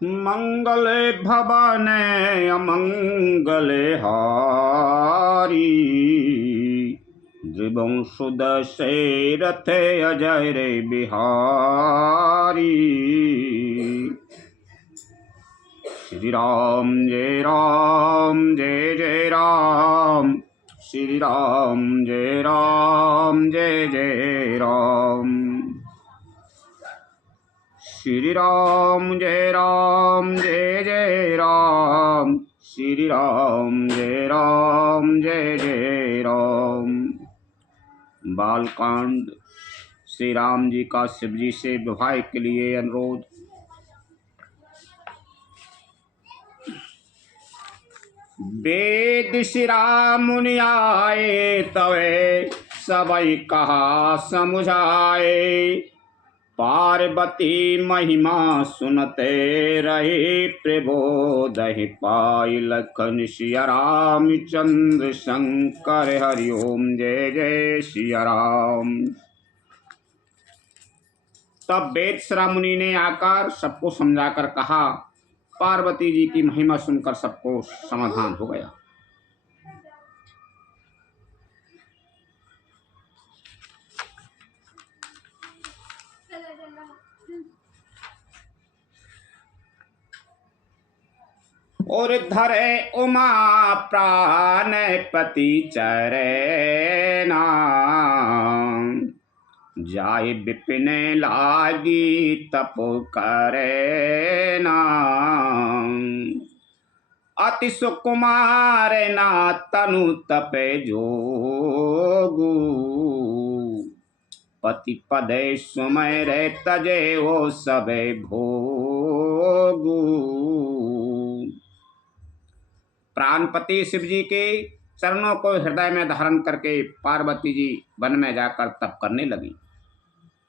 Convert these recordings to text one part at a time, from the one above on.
मंगले भवने अमंगले हारी, द्रिवं सुदशरथे अजय रे बिहारी। श्री राम जय राम जय जय राम, श्री राम जय राम जय जय राम, श्री राम जय राम जय जय राम, श्री राम जय राम जय जय राम। बालकांड। श्री राम जी का शिव जी से विवाह के लिए अनुरोध। वेद श्री राम मुनि आए, तवे सबई कहा समुझाए। पार्वती महिमा सुनते रहे, प्रबोधहि पाई लखन सिया राम चंद्र शंकर हरि ओम जय जय सिया राम। तब वेद श्री मुनि ने आकर सबको समझाकर कहा। पार्वती जी की महिमा सुनकर सबको समाधान हो गया। और धरे उमा प्राण पति चरना, जाय विपिन लागी तपो करेना। अति सुकुमार ना तनु तपे जोगु, पति पदे सुमरे तजे वो सबे भोगु। प्राणपति शिव जी के चरणों को हृदय में धारण करके पार्वती जी वन में जाकर तप करने लगी।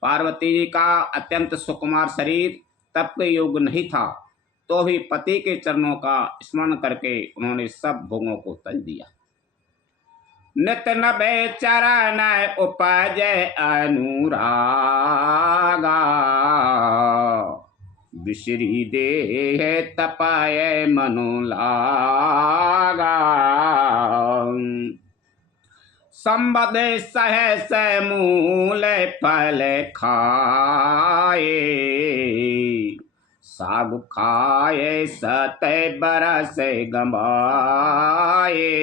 पार्वती जी का अत्यंत सुकुमार शरीर तप के योग्य नहीं था, तो भी पति के चरणों का स्मरण करके उन्होंने सब भोगों को तज दिया। नित नभे चरण उपजे अनुरागा, विश्री देह तपाय मनो लागा। संबद सहस मूल फल खाए, सागु खाए सत बरस गंबाए।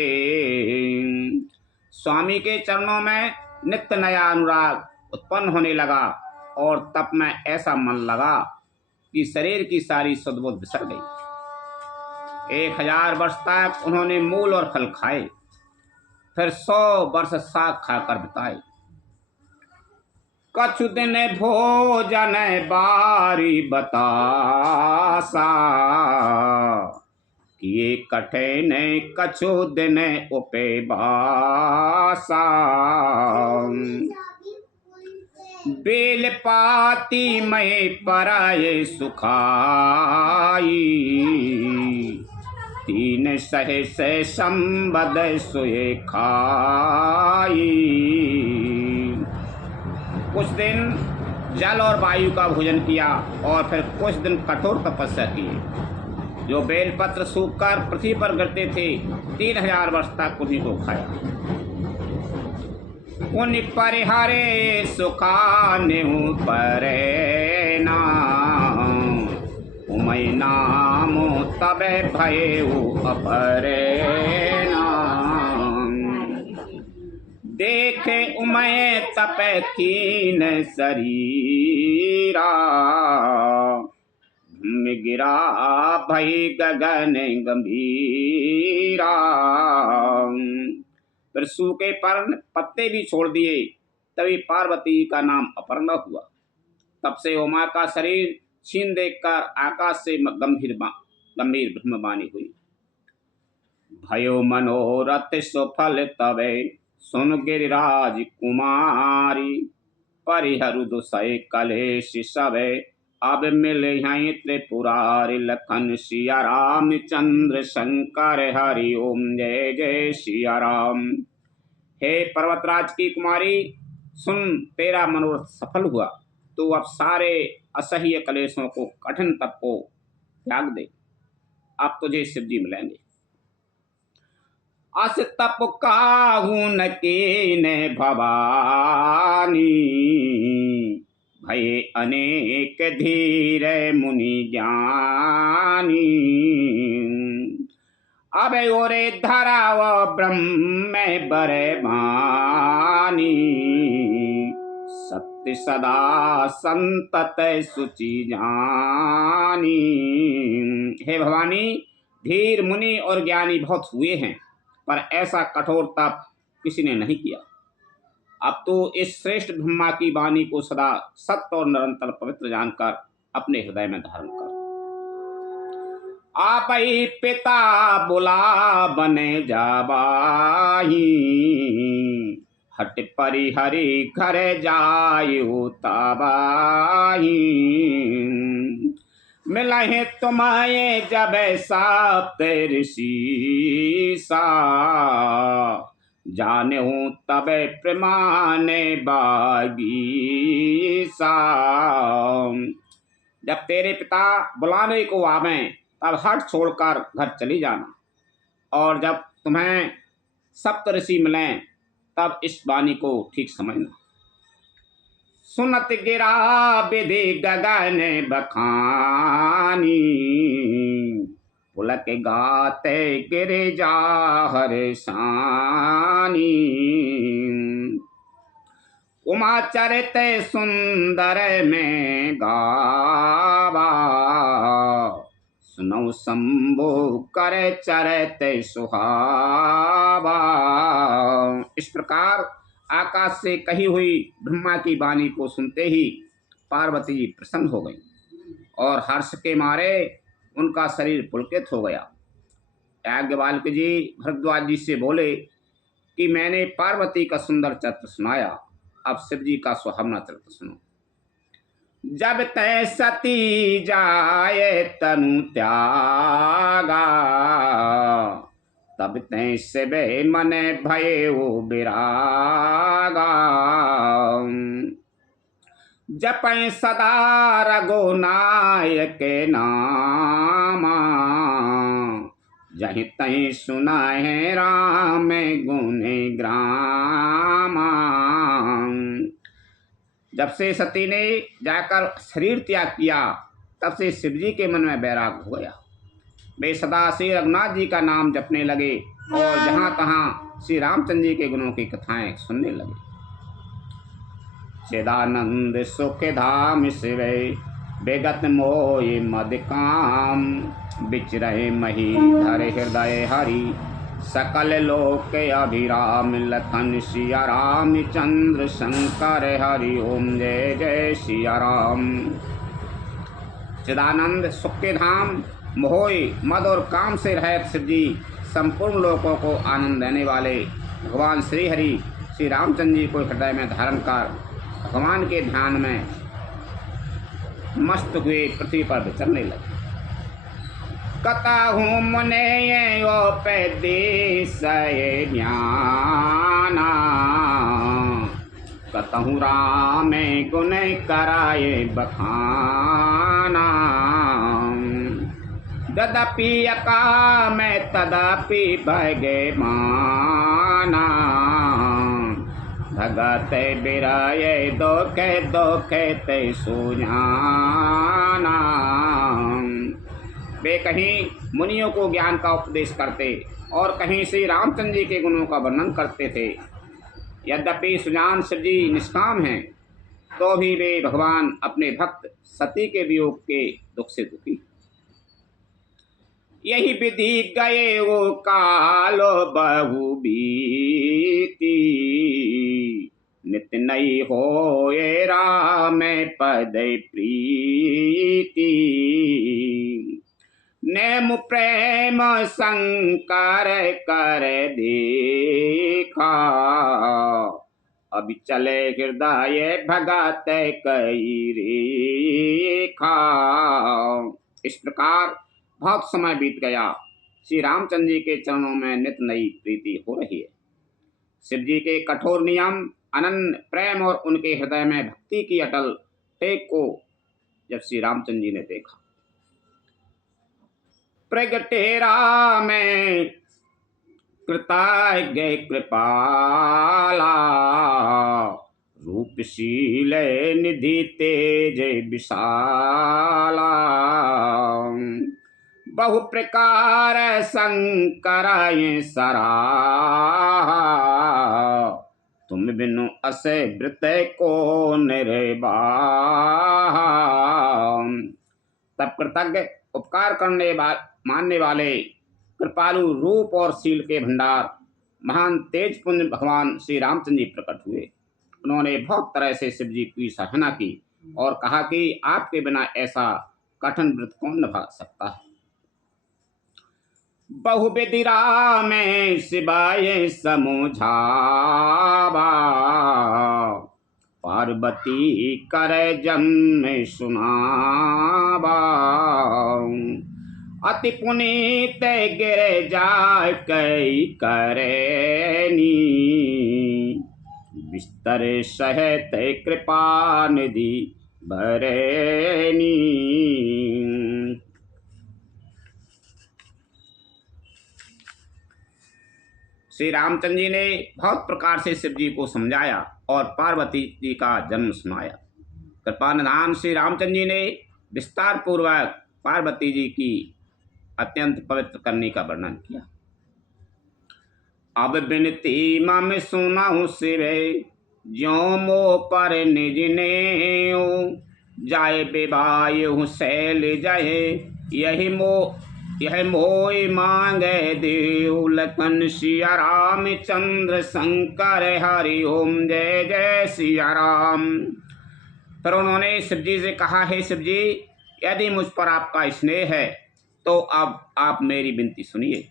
स्वामी के चरणों में नित्य नया अनुराग उत्पन्न होने लगा और तप में ऐसा मन लगा कि शरीर की सारी सद्बुद्ध बिसर गई। 1000 वर्ष तक उन्होंने मूल और फल खाए, फिर 100 वर्ष साग खाकर बिताए। कछु दिन भोजन बारी बतासा, किए कठिन कछु दिन उपवासा। बेल पाती मय पराये सुखाई, 3 सहस संबद सोए खाई। कुछ दिन जल और वायु का भोजन किया और फिर कुछ दिन कठोर तपस्या की। जो बेलपत्र सूखकर पृथ्वी पर गिरते थे, 3000 वर्ष तक उन्हीं को खाया। उन परिहरे सुखाने परे नाम, उमय नाम तबे भये अपरे नाम। देखे उमय तपे कीन शरीरा, गिरा भय गगन गंभीरा। फिर सूखे पत्ते भी छोड़ दिए, तभी पार्वती का नाम अपर्णा हुआ। तब से उमा का शरीर छीन देखकर आकाश से गंभीर ब्रह्मवाणी हुई। भयो मनोरथ सुफल तबे, सुन गिरिराज कुमारी। परिहरु दुसय कलेश सबे, अब मिले हैं त्रिपुरारी। लखन सिया राम चंद्र शंकर हरि ओम जय जय सिया राम। हे पर्वतराज की कुमारी, सुन, तेरा मनोरथ सफल हुआ। तो अब सारे असह्य कलेशों को, कठिन तप को त्याग दे, अब तुझे शिव जी मिलेंगे। अस तप काहू न कीने भवानी, भये अनेक धीर मुनि ज्ञानी। अब ओरे धराव ब्रह्म बरे भानी, सत्य सदा संतत सुचि जानी। हे भवानी, धीर मुनि और ज्ञानी बहुत हुए हैं, पर ऐसा कठोर तप किसी ने नहीं किया। अब तो इस श्रेष्ठ ब्रह्मा की वाणी को सदा सत्य और निरंतर पवित्र जानकर अपने हृदय में धारण कर। आपई पिता बुला बने जाबाही, हट परिहरि घर जायु तबाही। मिलहे तुम्हारे जब साप्त ऋषि सा, जाने हूँ तब प्रमाणे बागी सा। जब तेरे पिता बुलाने को आवे तब हट छोड़कर घर चली जाना, और जब तुम्हें सप्त ऋषि मिलें तब इस वाणी को ठीक समझना। सुनत गिरा विधि गगन बखानी, पुलक गाते गिरे जा हर्षानी। उमा चरित सुंदर में गावा, सुनो शंभु कर चरित सुहावा। इस प्रकार आकाश से कही हुई ब्रह्मा की वाणी को सुनते ही पार्वती जी प्रसन्न हो गई और हर्ष के मारे उनका शरीर पुलकित हो गया। याज्ञवल्क्य जी भरद्वाज जी से बोले कि मैंने पार्वती का सुंदर चरित्र सुनाया, अब शिव जी का सुहावना चरित्र सुनो। जब तय सती जाए तनु त्यागा, तब तय शिव मन भय विरागा। जपै सदा रघुनायक नामा, जहीं तहीं सुनाए राम गुण ग्रामा। जब से सती ने जाकर शरीर त्याग किया तब से शिव जी के मन में वैराग हो गया। वे सदा श्री रघुनाथ जी का नाम जपने लगे और जहाँ तहाँ श्री रामचंद्र जी के गुणों की कथाएं सुनने लगे। चिदानंद सुख धाम शिव बेगत मोय मद काम, बिचरहे मही धर हृदय हरि, सकल लोक अभिराम लखन सिया राम चंद्र शंकर हरि ओम जय जय सिया राम। चिदानंद सुख के धाम मोह मद और काम से रहित शिव जी संपूर्ण लोकों को आनंद देने वाले भगवान श्री हरि श्री रामचंद्र जी को हृदय में धारण कर भगवान के ध्यान में मस्त हुए पृथ्वी पर विचरने लगे। कतहु मुने ओ पैदेश ज्ञाना, कतहु राम गुण कराए बखाना। यद्यपि अकाम तदपि भगे माना, भगत बिराए दोखे दोखे ते सुजाना। वे कहीं मुनियों को ज्ञान का उपदेश करते और कहीं श्री रामचंद्र जी के गुणों का वर्णन करते थे। यद्यपि सुजान शिव जी निष्काम हैं, तो भी वे भगवान अपने भक्त सती के वियोग के दुख से दुखी। यही विधि गए वो कालो बहु बीती, नित नई होए राम पद प्रीति। नेम प्रेम शंकर कर देखा, अभी चले हृदय भगत कई रेखा। इस प्रकार बहुत समय बीत गया, श्री रामचंद्र जी के चरणों में नित नई प्रीति हो रही है। शिव जी के कठोर नियम, अनन्य प्रेम और उनके हृदय में भक्ति की अटल टेक को जब श्री रामचंद्र जी ने देखा प्रगटेरा में कृतज्ञ कृपाला, रूपशील निधि तेज विशाला, बहु प्रकार शंकर सराहा, तुम बिनु अस व्रत को निर्वाहा। तब कृतज्ञ उपकार मानने वाले कृपालु रूप और शील के भंडार महान तेज पुंज भगवान श्री रामचंद्र जी प्रकट हुए। उन्होंने बहुत तरह से शिव जी की सराहना की और कहा कि आपके बिना ऐसा कठिन व्रत कौन निभा सकता है। बहुविधि में शिवाय समझावा, पार्वती कर जन्म सुनावा, अति पुनीत गिर जाय कई करेनी, बिस्तर सहत कृपा निधि भरेनी। श्री रामचंद्र जी ने बहुत प्रकार से शिव जी को समझाया और पार्वती जी का जन्म सुनाया। कृपानिधान श्री रामचंद्र जी ने विस्तार पूर्वक पार्वती जी की अत्यंत पवित्र करने का वर्णन किया। अब बिनती मम सुनाऊं शिवे, ज्यों मो पर निज ने, जाय विवाह शैल जाए, यह मोय मांगे देव, लखन सिया रामचंद्र शंकर हरि ओम, जय जय सिया राम। फिर उन्होंने शिव जी से कहा, हे शिव जी, यदि मुझ पर आपका स्नेह है तो अब आप मेरी विनती सुनिए,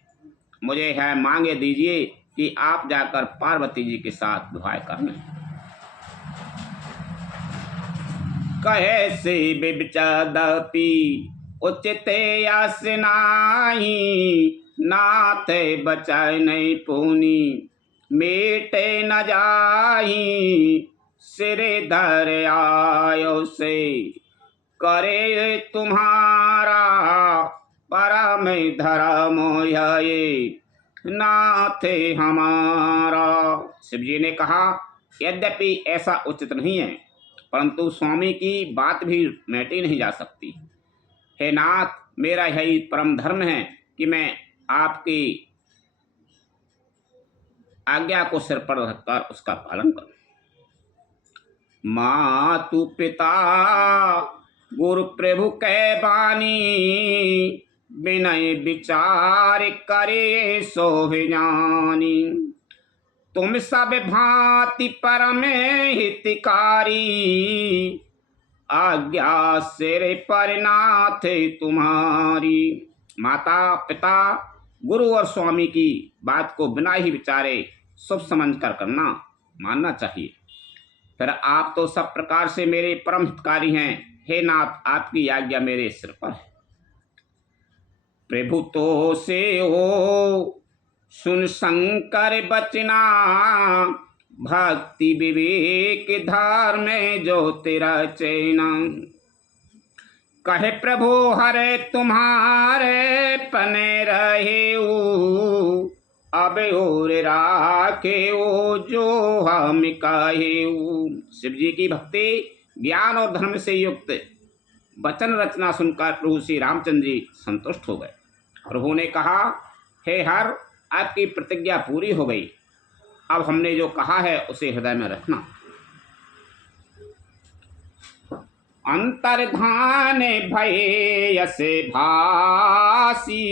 मुझे है मांगे दीजिए कि आप जाकर पार्वती जी के साथ विवाह कर लें। कहे से विचदपि उचित यस नाही, नाथ बचाय नहीं पुनि मेटे न जाही, सिरे धर आयो से करे तुम्हारा, परम धर्म ये नाथ हमारा। शिव जी ने कहा, यद्यपि ऐसा उचित नहीं है, परंतु स्वामी की बात भी मेटी नहीं जा सकती। हे नाथ, मेरा यही परम धर्म है कि मैं आपकी आज्ञा को सिर पर रखकर उसका पालन करूं। मातु पिता गुरु प्रभु कै बानी, विनय विचार करे सोहि जानी, तुम सब भांति परम हितकारी, आज्ञा सिर पर नाथ तुम्हारी। माता पिता गुरु और स्वामी की बात को बिना ही विचारे शुभ समझकर करना मानना चाहिए। फिर आप तो सब प्रकार से मेरे परम हितकारी हैं। हे नाथ, आपकी आज्ञा मेरे सिर पर है। प्रभु तो से हो सुन शंकर बचना, भक्ति विवेक धर्म जो तेरा चैना, कहे प्रभु हरे तुम्हारे पने रहे, अब और राखे ओ जो हम कहे। शिव जी की भक्ति ज्ञान और धर्म से युक्त वचन रचना सुनकर प्रभु श्री रामचंद्र जी संतुष्ट हो गए। प्रभु ने कहा, हे हर, आपकी प्रतिज्ञा पूरी हो गई, अब हमने जो कहा है उसे हृदय में रखना। अंतर्धान भय यसे भासी,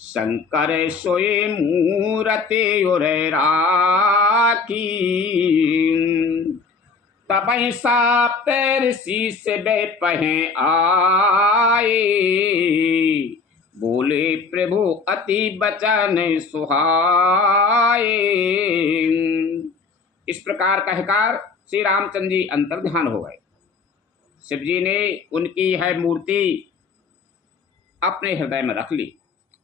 शंकर सोए मूरते उर राखी, तबै सा पैर शीस बे पहे आए, बोले प्रभु अति बचन सुहाए। इस प्रकार कहकर श्री रामचंद्र जी अंतर्ध्यान हो गए। शिव जी ने उनकी यह मूर्ति अपने हृदय में रख ली।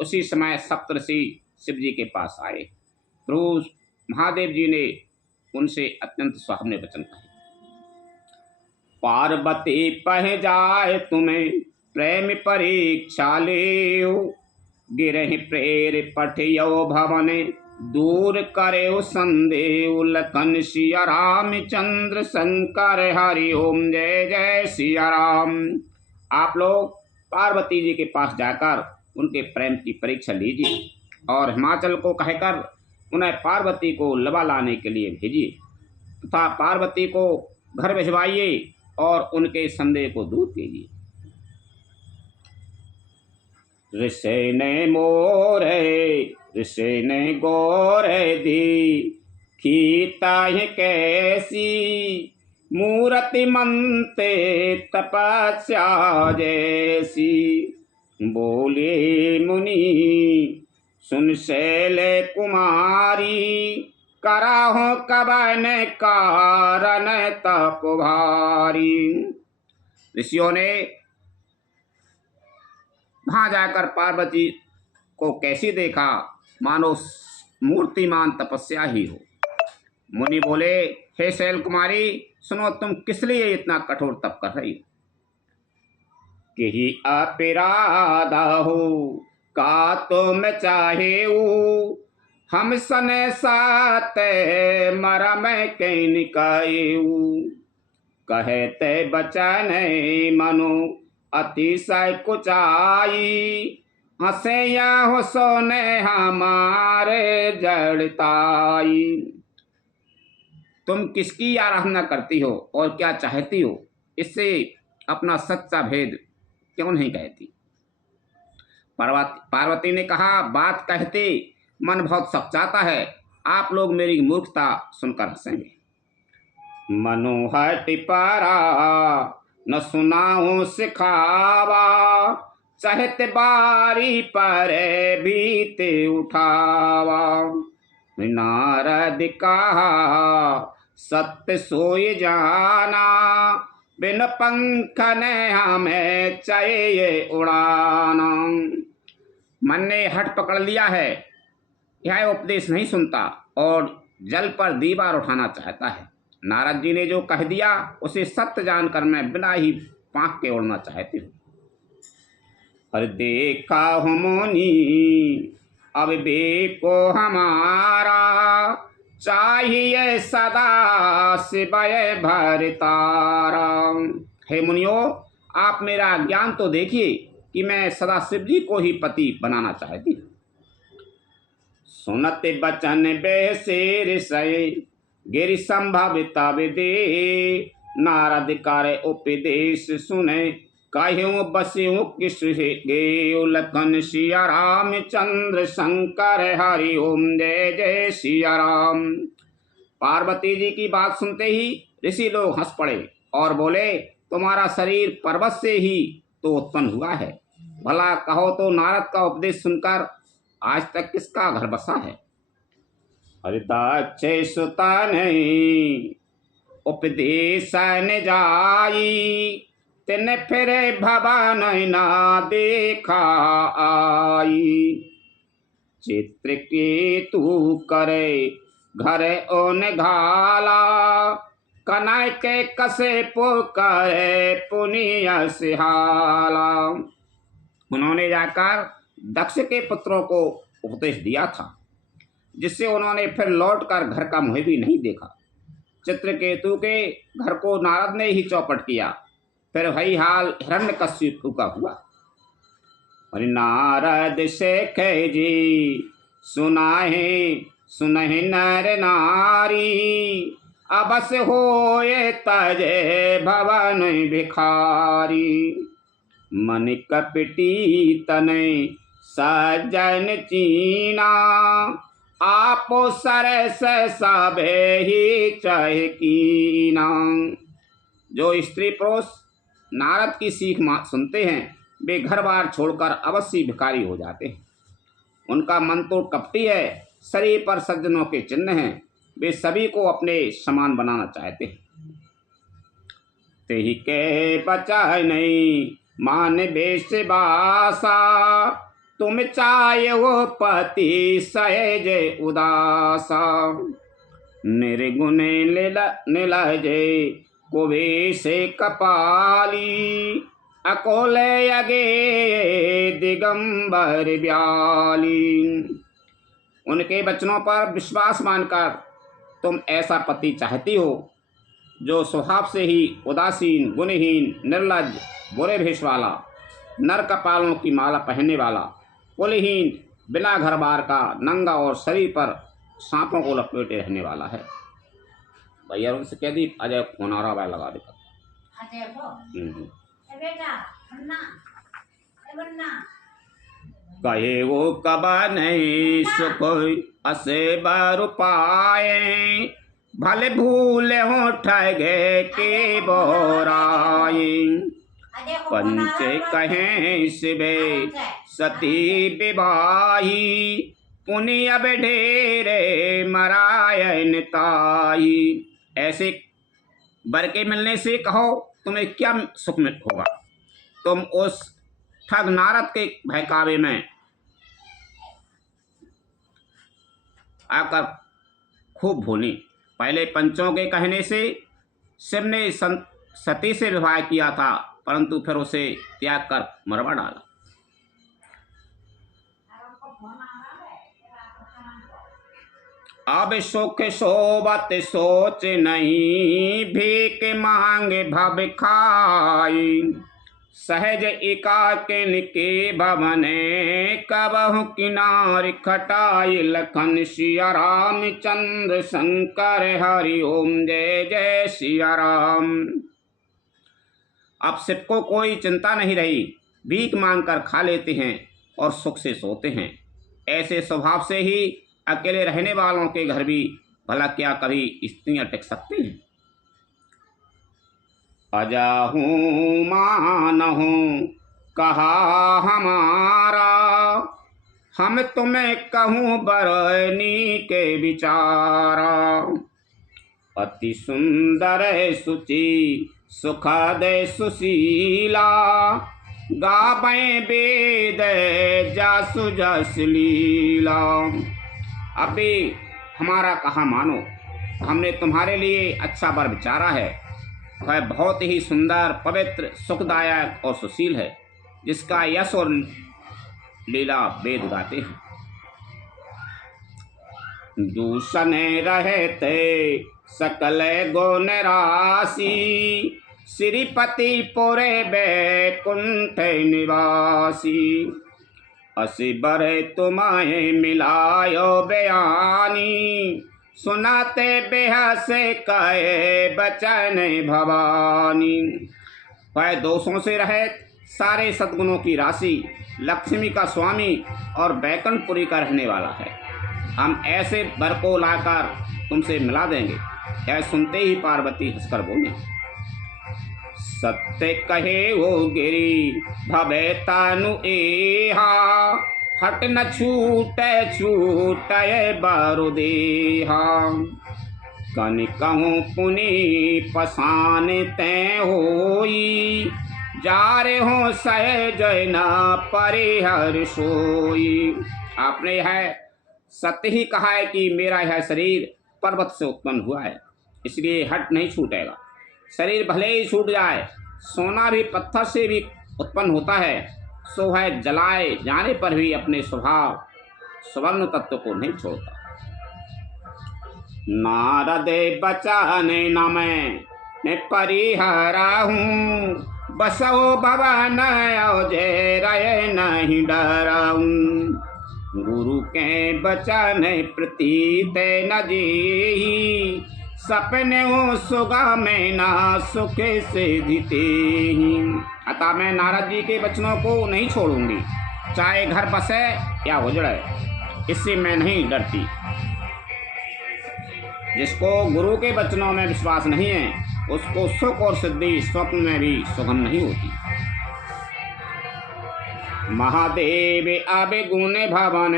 उसी समय सप्तऋषि शिव जी के पास आए। प्रभु महादेव जी ने उनसे अत्यंत सुहावने वचन कहे। पार्वती पह जाए तुम्हें प्रेम परीक्षा लेऊ, गिरहि प्रेर पठियो भवन, दूर करे संदेह लखन सिया रामचंद्र शंकर हरि ओम जय जय सिया राम। आप लोग पार्वती जी के पास जाकर उनके प्रेम की परीक्षा लीजिए और हिमाचल को कहकर उन्हें पार्वती को लबा लाने के लिए भेजिए तथा पार्वती को घर भिजवाइए और उनके संदेह को दूर कीजिए। ऋषि ने मोरे ऋषि ने गोरे दी, खीता है कैसी मूर्ति मनते तपस्या जैसी। बोले मुनि सुन शैले कुमारी, कराहो कबन कारण तप भारी। ऋषियों ने वहां जाकर पार्वती को कैसी देखा, मानो मूर्तिमान तपस्या ही हो। मुनि बोले, हे शैल कुमारी सुनो, तुम किस लिए इतना कठोर तप कर रही हो? कि अपराधा हो का तुम चाहे हम सने साथ मरम कैन कायू। कहते बचन मनो अतिशय कुचाई, हंसे या हो सोने हमारे जड़ताई। तुम किसकी आराधना करती हो और क्या चाहती हो, इससे अपना सच्चा भेद क्यों नहीं कहती? पार्वती ने कहा, बात कहते मन बहुत सच्चाता है, आप लोग मेरी मूर्खता सुनकर हंसेंगे। मनोहर टिपारा न सुनाऊं सिखावा, चाहते बारी पर बीते उठावा। नारद कहा सत्य सोई जाना, बिन पंख ने हमें चाहिए उड़ाना। मन ने हट पकड़ लिया है, यह उपदेश नहीं सुनता और जल पर दीवार उठाना चाहता है। नारद जी ने जो कह दिया उसे सत्य जानकर मैं बिना ही पांख के उड़ना चाहती हूँ। पर देखा हो मुनि अब बेको हमारा, चाहिए सदा शिवय भरतारा। हे मुनियो, आप मेरा ज्ञान तो देखिए कि मैं सदा शिव जी को ही पति बनाना चाहती हूँ। सुनत बचन बेसे ऋषि, गिरि संभाविता विदे। नारद कार्य उपदेश सुने, कहूँ बस्यूँ किस गे। लखन सिया रामचंद्र शंकर हरि ओम जय जय सिया राम। पार्वती जी की बात सुनते ही ऋषि लोग हंस पड़े और बोले, तुम्हारा शरीर पर्वत से ही तो उत्पन्न हुआ है, भला कहो तो नारद का उपदेश सुनकर आज तक किसका घर बसा है? हरिदाक्षे सुता नहीं उपदेश न जाई, तिन फिर भवन ना देखा आई। चित्र के तू करे घर ओन घाला, कनाय के कसे पुकारे पुनिया सिहाला। उन्होंने जाकर दक्ष के पुत्रों को उपदेश दिया था, जिससे उन्होंने फिर लौटकर घर का मुंह भी नहीं देखा। चित्रकेतु के घर को नारद ने ही चौपट किया, फिर वही हाल हिरण्यकश्यप का हुआ। और नारद शेख जी सुनहि नर नारी, अबस होए तजे भवन भिखारी। मन कपटी तने सजन चीना, आपो सरस सबे ही चहकीना। जो स्त्री पुरुष नारद की सीख सुनते हैं वे घर बार छोड़कर अवश्य भिखारी हो जाते हैं। उनका मन तो कपटी है, शरीर पर सज्जनों के चिन्ह हैं, वे सभी को अपने समान बनाना चाहते हैं। तेहि के बचा नहीं मान बेश बासा, तुम चाहे वो पति सहज उदासा। निर्गुण निलजे कुबे से कपाली, अकोले अगे दिगंबर ब्याली। उनके वचनों पर विश्वास मानकर तुम ऐसा पति चाहती हो जो स्वभाव से ही उदासीन, गुणहीन, निर्लज्ज, बुरे भेष वाला, नर कपालों की माला पहनने वाला, कुलहीन, बिना घर बार का, नंगा और शरीर पर सांपों को लपेटे रहने वाला है। भैया उनसे कह दी अजय फोनारा वाला लगा देता। कहे वो कबा नहीं सुख असे बार पाए, भले भूले हो ठगे के बोराए। पंचे कहें शिवे सती विवाही, पुनि अब ढेरे मरायन ताई। ऐसे वर के मिलने से कहो तुम्हें क्या सुख में होगा। तुम उस ठग नारद के बहकावे में आकर खूब भूली। पहले पंचों के कहने से शिव ने सती से विवाह किया था, परंतु फिर उसे त्याग कर मरवा डाला। अब सुख सोबत सोच नहीं, भीख मांगे भव खाई। सहज एकाकिन के भवने, कबहु किनार खटाई। लखन सिया राम चंद्र शंकर हरि ओम जय जय सिया राम। अब शिव को कोई चिंता नहीं रही, भीख मांगकर खा लेते हैं और सुख से सोते हैं। ऐसे स्वभाव से ही अकेले रहने वालों के घर भी भला क्या कभी स्त्रियां टिक सकती हैं। अजाहू मानहू कहा हमारा, हम तुम्हें कहूँ बरनी के विचारा। अति सुंदर सुचि सुखद सुशीला, गावें वेद जासु जस लीला। अभी हमारा कहा मानो, हमने तुम्हारे लिए अच्छा वर विचारा है। वह बहुत ही सुंदर, पवित्र, सुखदायक और सुशील है, जिसका यश और लीला वेद गाते हैं। दूषण रहते सकल गुण राशि, श्रीपति पुरे बैकुंठ निवासी। असी बरे तुम्हें मिलायो बयानी, सुनाते बेहसे कहे बचन भवानी। वह दोषों से रहित, सारे सद्गुणों की राशि, लक्ष्मी का स्वामी और बैकुंठपुरी का रहने वाला है। हम ऐसे वर को लाकर तुमसे मिला देंगे। यह सुनते ही पार्वती हंसकर बोली, सत्य कहे वो गिरी भवे तनु एहा, हट न छूटे छूटे बारु देहा। कन कहूँ पुनि पसान ते होई, जा रे हो सहज न परिहर सोई। आपने यह सत्य ही कहा है कि मेरा यह शरीर पर्वत से उत्पन्न हुआ है, इसलिए हट नहीं छूटेगा। शरीर भले ही छूट जाए, सोना भी पत्थर से भी उत्पन्न होता है, सो वह जलाए जाने पर भी अपने स्वभाव स्वर्ण तत्व को नहीं छोड़ता। नारद बचाने न मैं परिहरा हूँ, बसो भवन जय रय नहीं डराऊं। गुरु के बचन प्रतीत न जेहि, सपने हो सुगा में ना सुख से धीते ही। अतः मैं नारद जी के वचनों को नहीं छोड़ूंगी, चाहे घर बसे या उजड़े, इससे मैं नहीं डरती। जिसको गुरु के वचनों में विश्वास नहीं है, उसको सुख और सिद्धि स्वप्न में भी सुगम नहीं होती। महादेव अब गुण भवन,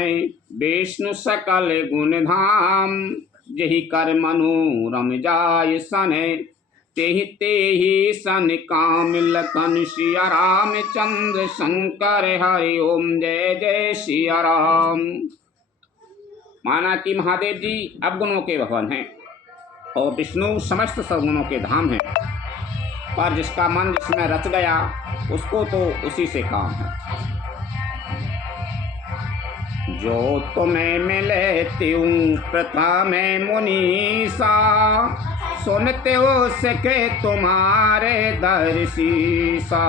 विष्णु सकल गुण धाम। यही कर मनोरम जाय सन, तेहि तेहि सन काम। लखन सिया राम चंद्र शंकर हरि ओम जय जय सिया राम। माना कि महादेव जी अवगुणों के भवन हैं और विष्णु समस्त सद्गुणों के धाम हैं। पर जिसका मन जिसमें रच गया उसको तो उसी से काम है। जो तुम्हें मिले त्यों प्रथम मुनीसा, सुनते हो सके तुम्हारे दर्शीसा।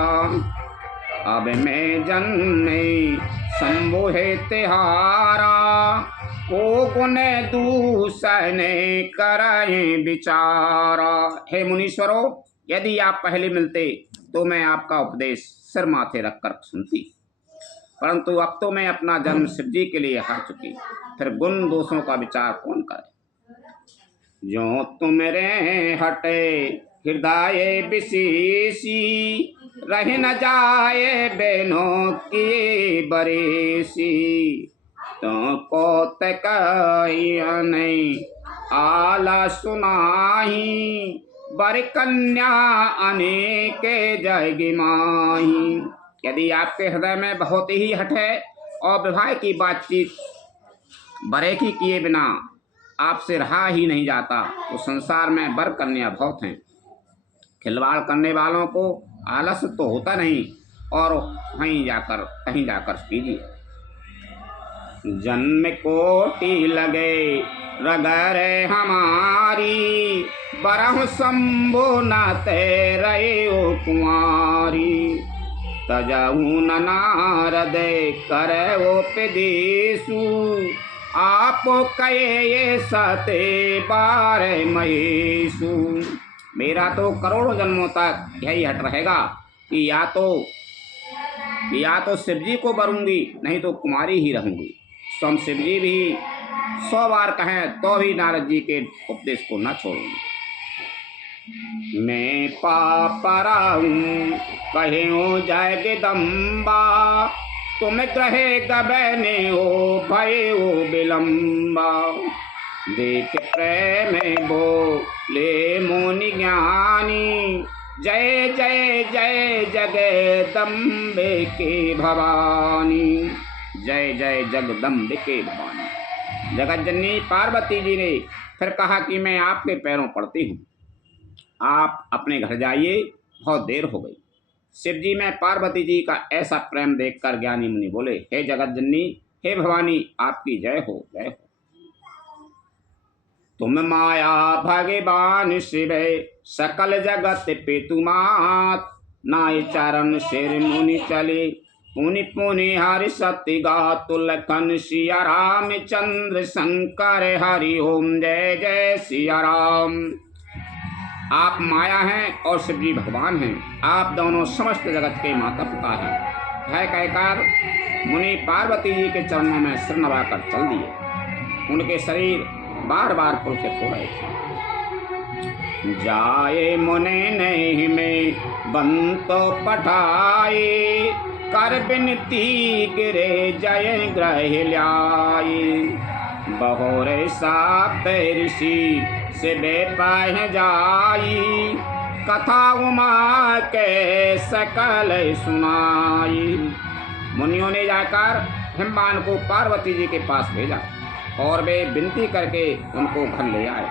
अब मैं जन्मे शंभु है तिहारा, को गुण दूसने कराए विचारा। हे मुनीश्वरों, यदि आप पहले मिलते तो मैं आपका उपदेश सिर माथे रखकर सुनती, परंतु अब तो मैं अपना जन्म शिव जी के लिए हार चुकी, फिर गुण दोषों का विचार कौन करे। जो तुमरे हटे हृदय विशेषी, रह न जाए बेनों की बरेसी। तो को तक नहीं आला सुनाही, बर कन्या अनेक जाएगी माही। यदि आपके हृदय में बहुत ही हठ है और विवाह की बातचीत बरेकी किए बिना आपसे रहा ही नहीं जाता, तो संसार में बर कन्या बहुत हैं। खिलवाड़ करने वालों को आलस तो होता नहीं, और कहीं जाकर कीजिए। जन्म कोटि लगे रगर हमारी, बरहु शंभु न तेरे ओ कुंवारी। तजहु नारद करे वो पेदेशु, आप कहे ये सते बारे महेशु। मेरा तो करोड़ों जन्मों तक यही हट रहेगा कि या तो शिव जी को वरूंगी, नहीं तो कुमारी ही रहूंगी। तो हम शिव जी भी 100 बार कहें तो भी नारद जी के उपदेश को न छोड़ूंगी। मैं पापरा हूँ कहे हो जाए जगदम्बा, तुम ग्रहे गबने हो भय हो विलम्बा। देख प्रेम बोले मुनि ज्ञानी, जय जय जय जगदम्बे के भवानी। जय जय जगदम्बे के भवानी। जगत जननी पार्वती जी ने फिर कहा कि मैं आपके पैरों पड़ती हूँ, आप अपने घर जाइए, बहुत देर हो गई। शिव जी में पार्वती जी का ऐसा प्रेम देखकर ज्ञानी मुनि बोले, हे जगत जननी, हे भवानी, आपकी जय हो, जय हो। तुम माया भगवान शिव, सकल जगत पेतुमात। नाय चरण सिर मुनि चले, पुनि पुनि हरि सत्य गात। लखन सिया राम चंद्र शंकर हरि ओम, जय जय सिया राम। आप माया हैं और शिव जी भगवान हैं, आप दोनों समस्त जगत के माता पिता हैं। है कहकर मुनि पार्वती जी के चरणों में सिर नवाकर चल दिए। उनके शरीर बार बार पुलकित हो रहे थे। जाए मुने नहीं में बंतो पठाए, कर बिनती गिरे जय ग्रह ल्याए। बहोरे साप ऋषि से बेपाह जाई, कथा उमा के सकल सुनाई। मुनियों ने जाकर हिमवान को पार्वती जी के पास भेजा और वे विनती करके उनको घर ले आए।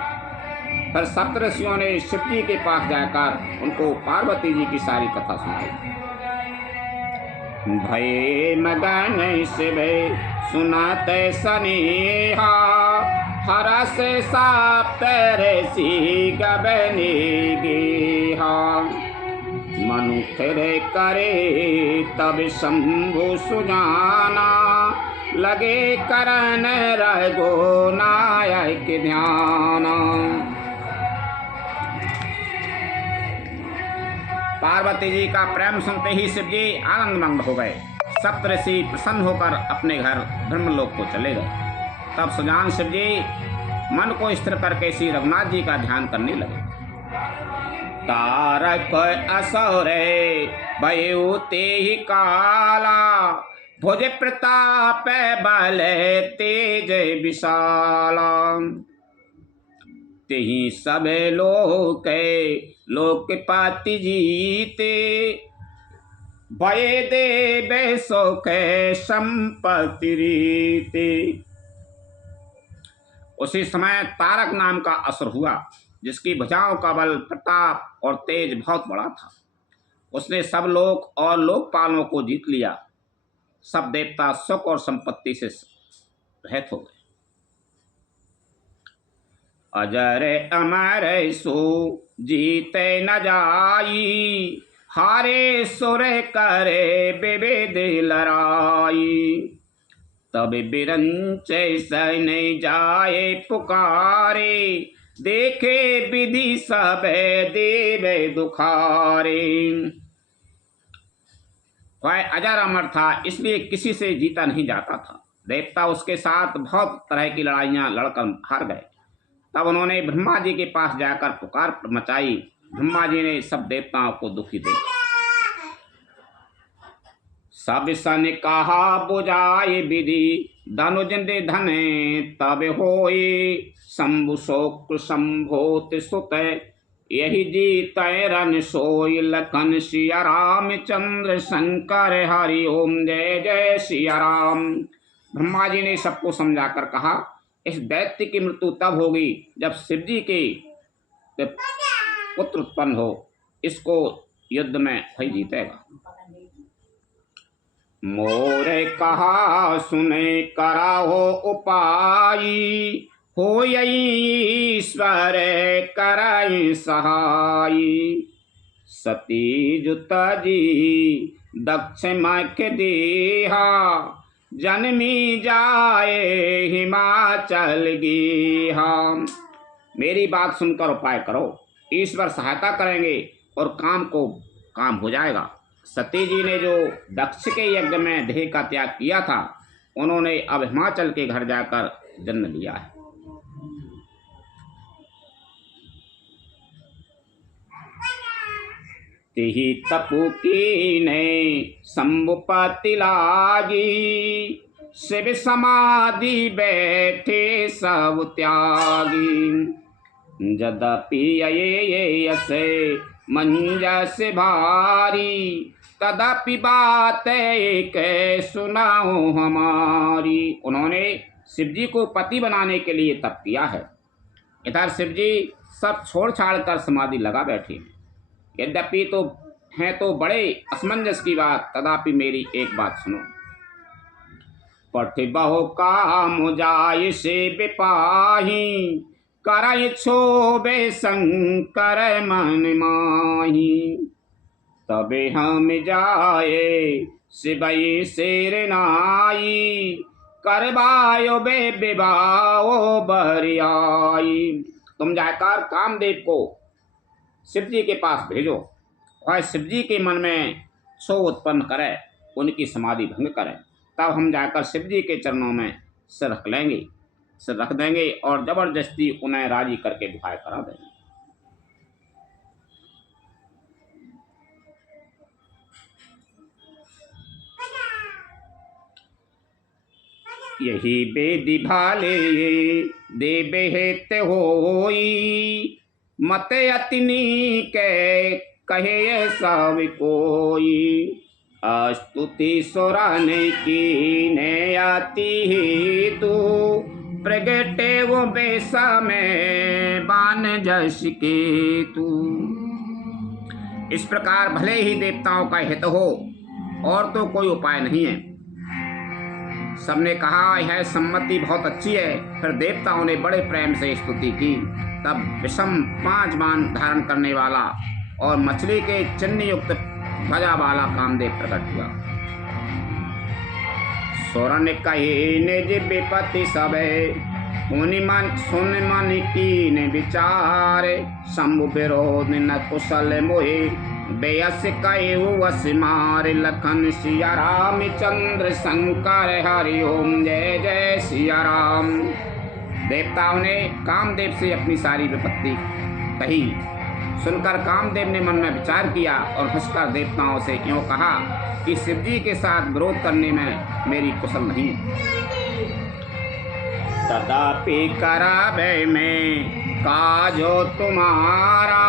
फिर सप्तऋषियों ने शिव जी के पास जाकर उनको पार्वती जी की सारी कथा सुनाई। भय मगन शिव सुनते सनेहा, हरस सप्तऋषि गबने गेहा। मनुष्य करे तब शंभु सुजाना, लगे करन रघो नायक ध्यान। पार्वती जी का प्रेम सुनते ही शिव जी आनंदमग्न हो गए। सप्तऋषि प्रसन्न होकर अपने घर ब्रह्मलोक को चले गए। तब सुजान शिव जी मन को स्थिर करके श्री रघुनाथ जी का ध्यान करने लगे। तारक असुरे भयउ तेहि काला, भुज प्रताप बल तेज विशाला। तेहि सब लोकपति जीते, भय देव सुख संपत्ति रीते। उसी समय तारक नाम का असुर हुआ जिसकी भुजाओं का बल, प्रताप और तेज बहुत बड़ा था। उसने सब लोक और लोकपालों को जीत लिया। सब देवता सुख और संपत्ति से रहित हो गए। अजर अमर सो जीते न जाई, हारे सुर करे विविध लड़ाई। तब बिरंच सैन जाए पुकारे, देखे विधि सब देवे दुखारे। वह अजर अमर था, इसलिए किसी से जीता नहीं जाता था। देवता उसके साथ बहुत तरह की लड़ाइयां लड़कर हार गए। तब उन्होंने ब्रह्मा जी के पास जाकर पुकार मचाई। ब्रह्मा जी ने सब देवताओं को दुखी देखा। सब सन कहा बुझाए विधि, धनुज धन तब होए। शंभु शोक संभोत सुत, यही जीत रन सोई। लखन सिया रामचंद्र शंकर हरि ओम जय जय सिया राम। ब्रह्मा जी ने सबको समझाकर कहा, इस दैत्य की मृत्यु तब होगी जब शिवजी के पुत्र उत्पन्न हो। इसको युद्ध में वही जीतेगा। मोरे कहा सुने कराहो उपाय, हो ईश्वर कराई सहाय। सती जुता जी दक्ष मख देहा, जन्मी जाए हिमाचल गेहा। मेरी बात सुनकर उपाय करो, ईश्वर सहायता करेंगे और काम हो जाएगा। सती जी ने जो दक्ष के यज्ञ में देह का त्याग किया था, उन्होंने अब हिमाचल के घर जाकर जन्म लिया है। तिहि तपु कीने शंभुपति लागी, शिव समाधि बैठे सब त्यागी। यद्यपि ये यसे मंजस भारी, तदपि बात एक सुनाओ हमारी। उन्होंने शिवजी को पति बनाने के लिए तप किया है। इधर शिवजी सब छोड़ छाड़ कर समाधि लगा बैठे हैं। यद्यपि तो हैं तो बड़े असमंजस की बात, तथापि मेरी एक बात सुनो। पठ बहु काम जाय से विपाही, करय क्षोभे शंकर मन माही। तबे हम जाए शिवई शेर नाई, करवायो बे विवाहो बरियाई। तुम जाकर कामदेव को शिवजी के पास भेजो, वह शिवजी के मन में क्षोभ उत्पन्न करे, उनकी समाधि भंग करे। तब हम जाकर शिवजी के चरणों में सिर रख देंगे और जबरदस्ती उन्हें राजी करके विवाह करा देंगे। यही बेदि भाले देवे हेत होई, मत अतिनी के कहे सब कोई। स्तुति सुरन की ने आती ही तू, प्रगटे वो बेसा में बान जस के तू। इस प्रकार भले ही देवताओं का हित हो और तो कोई उपाय नहीं है। सबने कहा यह सम्मति बहुत अच्छी है। फिर देवताओं ने बड़े प्रेम से स्तुति की। तब विषम 5 बाण धारण करने वाला और मछली के चिन्ह युक्त ध्वजा वाला कामदेव प्रकट हुआ। सोरन कहे निज विपत्ति सबे, सुन मन कीन विचार। शंभु विरोध न कुशल मोहे, बेयस कहे वस मार। लखन सिया रामचंद्र शंकर हरि ओम जय जय सिया राम। देवताओं ने कामदेव से अपनी सारी विपत्ति कही। सुनकर कामदेव ने मन में विचार किया और हंसकर देवताओं से यूँ कहा कि शिवजी के साथ विरोध करने में मेरी कुशल नहीं। तदापि करावे में काजो तुम्हारा,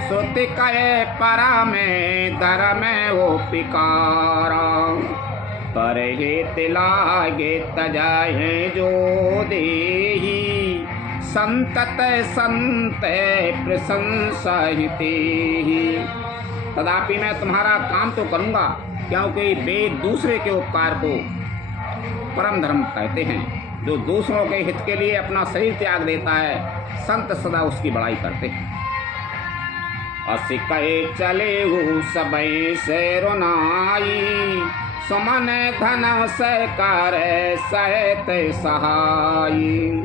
सुत कहे परा में धर्म वो पिकारा। पर हे तिलागे तजाए जो देही, संतत संते प्रशंसहिते। तथापि मैं तुम्हारा काम तो करूंगा, क्योंकि वेद दूसरे के उपकार को परम धर्म कहते हैं। जो दूसरों के हित के लिए अपना शरीर त्याग देता है, संत सदा उसकी बड़ाई करते हैं। असी कहे चले हु सबई से रोनाई, सुमन धन सहकार सहत सहाई।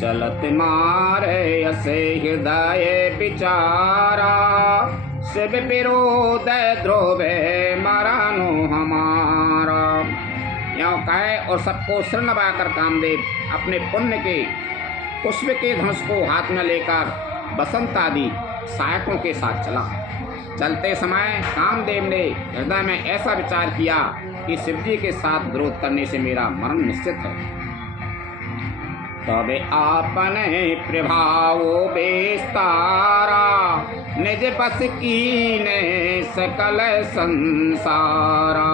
चलत मारे असे हृदय विचारा, शिव विरोध ध्रुवे मरानो हमारा। यों कहे और सबको सिर नवाकर कामदेव अपने पुण्य के पुष्प के धनुष को हाथ में लेकर बसंत आदि सहायकों के साथ चला। चलते समय कामदेव ने हृदय में ऐसा विचार किया कि शिवजी के साथ विरोध करने से मेरा मरण निश्चित है। तबे आपने प्रभाव बेस्तारा, निज बस कीने सकल संसारा।